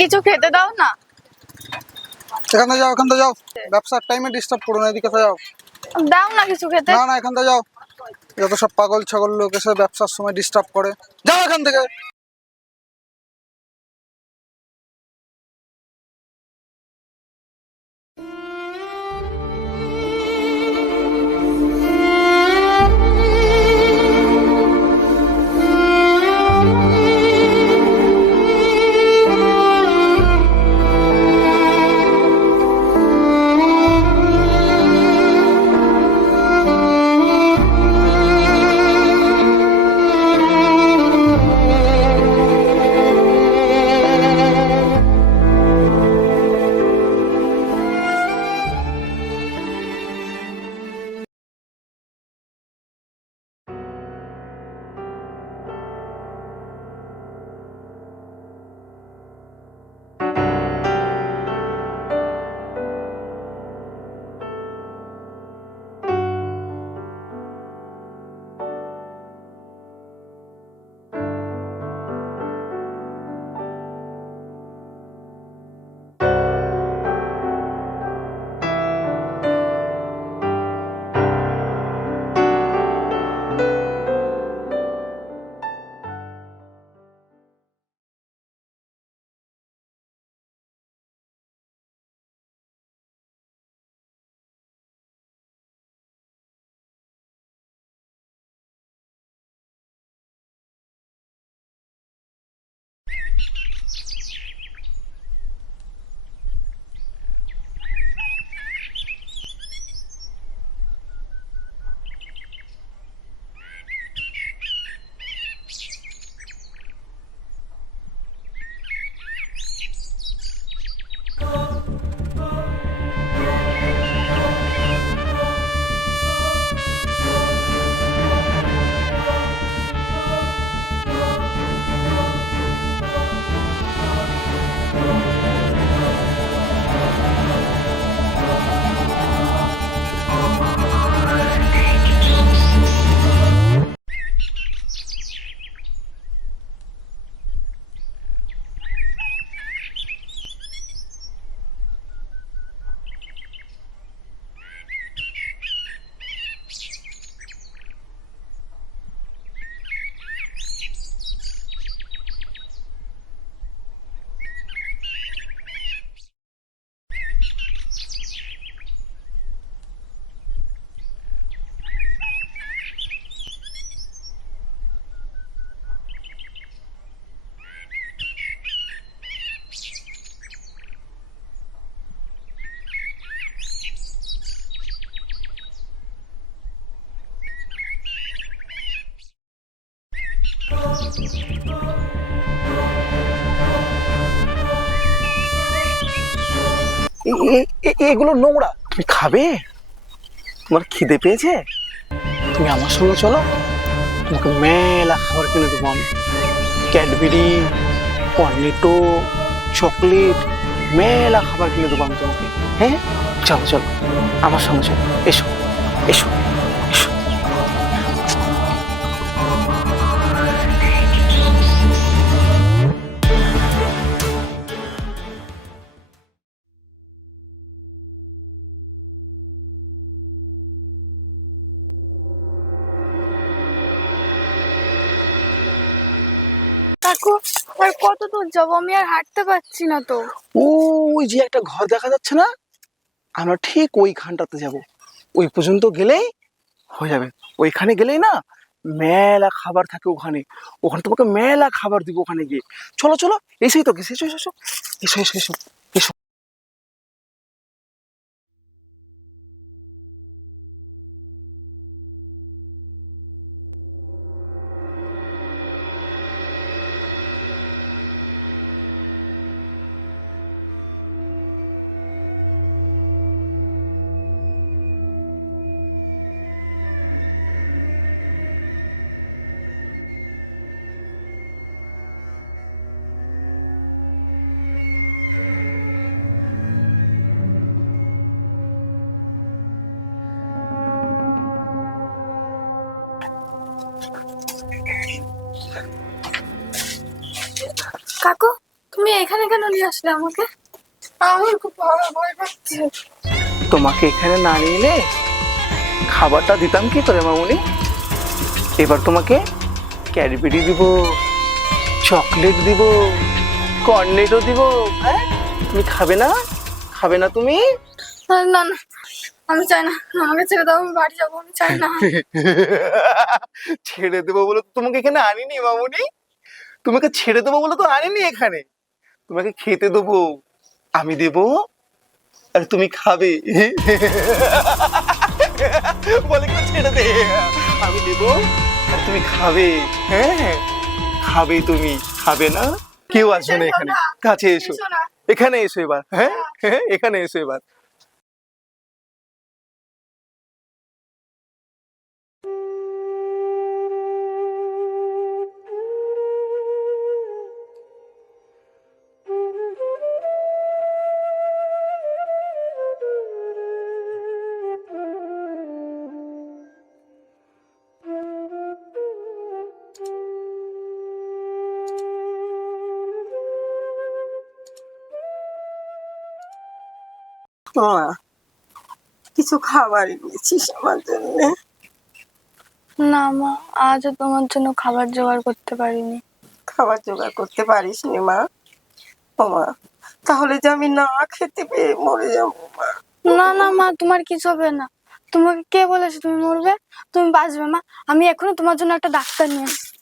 কিছু খেতে দাও না। এখান থেকে যাও, ব্যবসার টাইমে ডিস্টার্ব করো না, এদিকে যাও। দাও না কিছু খেতে। না না, এখান থেকে যাও। যত সব পাগল ছাগল লোক এসে ব্যবসার সময় ডিস্টার্ব করে, যাও এখান থেকে। এগুলো নোংরা, তুমি খাবে? তোমার খিদে পেয়েছে? তুমি আমার সঙ্গে চলো, তোমাকে মেলা খাবার কিনে দেবো আমি। ক্যাডবেরি, কর্নেটো, চকলেট, মেলা খাবার কিনে দেবো আমি তোমাকে। হ্যাঁ, চলো চলো, আমার সঙ্গে চলো, এসো এসো এসো। কাকু, আর কত দূর যাবো? আমি আর হাঁটতে পারছি না তো। ওই যে একটা ঘর দেখা যাচ্ছে না, আমরা ঠিক ওইখানটাতে যাব। ওই পর্যন্ত গেলেই হয়ে যাবে। ওইখানে গেলেই না মেলা খাবার থাকে, ওখানে ওখানে তোমাকে মেলা খাবার দিব ওখানে গিয়ে। চলো চলো, এসেই তো গেছে, এসো এসো এসো এসো এসো এসো। তুমি এখানে কেন নিয়ে আসলে আমাকে? আমার খুব ভয় পাচ্ছে। তোমাকে এখানে না নিয়ে এলে খাবারটা দিতাম কি করে মামুনি? এবার তোমাকে ক্যাডবেরি দিব, চকলেট দিব, কর্নেটও দিব। হ্যাঁ, তুমি খাবে না? খাবে না তুমি? না না, আমি চাই না, আমাকে ছেড়ে দাও, আমি বাড়ি যাবো, আমি চাই না। ছেড়ে দেবো বলে তো তোমাকে এখানে আনিনি মামুনি। তোমাকে ছেড়ে দেবো বলে তো আনিনি এখানে। তোমাকে খেতে দেবো, আমি দেবো, আর তুমি খাবে। বলে কি ছেড়ে দে, আমি দেবো আর তুমি খাবে। হ্যাঁ, খাবে তুমি, খাবে না? কেউ আসবে না এখানে, কাছে এসো, এসো না। এখানে এসো এবার। হ্যাঁ হ্যাঁ, এখানে এসো এবার। মা, কিছু খাবার এনেছিস আমার জন্য? না মা, আজও তোমার জন্য খাবার জোগাড় করতে পারিনি। খাবার জোগাড় করতে পারিস নি মা? ও মা, তাহলে যে আমি না খেতে পেয়ে মরে যাবো মা। না না মা, তোমার কিছু হবে না। তোমাকে কে বলেছে তুমি মরবে? তুমি বাঁচবে মা। আমি এখনো তোমার জন্য একটা ডাক্তার নিয়ে আসছি।